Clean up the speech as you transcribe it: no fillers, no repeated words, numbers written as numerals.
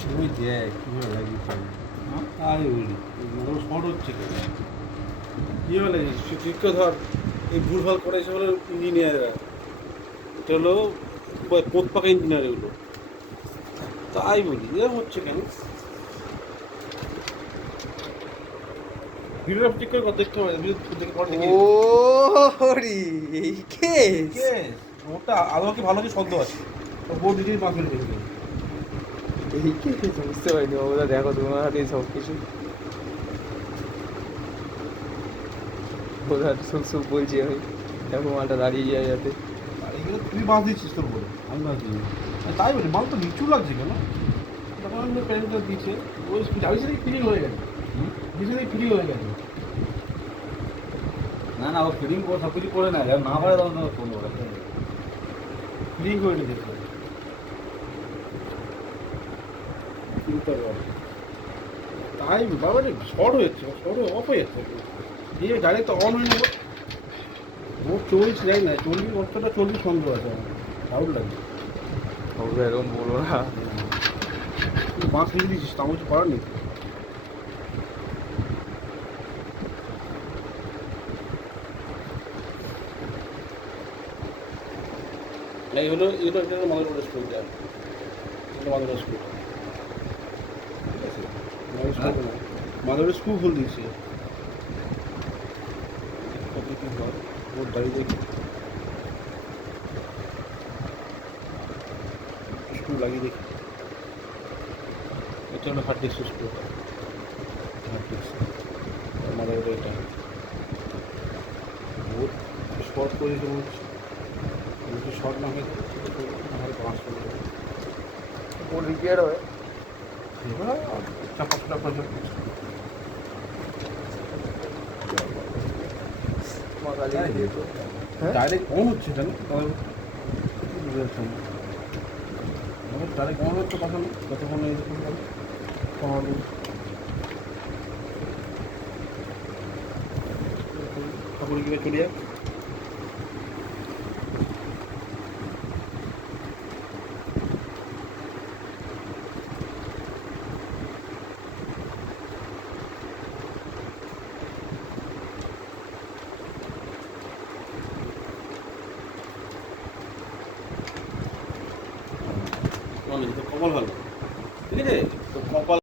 তুমি দেখ কীভাবে লাগিয়েছে তাই বলি শর্ট হচ্ছে কেন কীভাবে লাগিয়েছে ঠিক ধর এই ভুলভাল করে এসে হলো ইঞ্জিনিয়াররা এটা হলো পোত পাকা ইঞ্জিনিয়ার এগুলো তাই বলি এরকম হচ্ছে কেন ভিডিওটা ঠিক করে দেখতে হবে ও এই কেস ওটা আদৌ কি ভালো কি সন্দেহ আছে বোর্ড দিকেই পাঁচ মিনিট দেখবে এই কি বুঝতে পারিনি বাবুদা, দেখো তোমার হাতেই সব কিছু। ওদের হাতে সুখ সুখ বলছি আমি, দেখো মালটা দাঁড়িয়ে যায় যাতে। আর এগুলো তুই বাঁধ দিচ্ছিস তোর বলে আমি বাঁধ দিই তাই বলি মাল তো নিচু লাগছে কেন তখন আমি প্যান্টটা দিচ্ছে ওই যাবি সাথে ফিলিং হয়ে গেছে সাথে ফিলিং হয়ে গেছে না না ও ফিটিং করে সব কিছু করে নেয় না পারে তখন ফোন করে ফিলিং করে নিয়েছে তাই বাবা শর্ট হয়েছে শর্ট অফ হয়ে যাচ্ছে দিয়ে ডাইরেক্ট অন হয়ে যাবো ও চল্লিশ যাই না 40 বছরটা 40 সন্দেহ আছে আমার ডাউট লাগছে বাবুদা এরকম বলো না, তুই বাঁশ লিখে দিচ্ছিস তা কিছু করার নেই এই হলো এটা মাদারবোর্ড স্ক্রুটা এটা মাদারবোর্ড স্ক্রু ঠিক আছে মাদারবোর্ড স্ক্রু খুলে দিয়েছি ওর দাঁড়িয়ে দেখি স্ক্রু লাগিয়ে দেখি এটা হলো hard disk screw hard disk motherboard এটা বহুত শর্ট করেছে হচ্ছে শর্ট না হয়ে আমার পাঁচ ও রিপেয়ার হয়। চাপা ডাইরেক্ট অন হচ্ছে জানো ডাইরেক্ট অন হচ্ছে কথা না যতক্ষণ ঠাকুর গিয়ে চলে যায় কপাল ভালো ঠিক আছে তো কপাল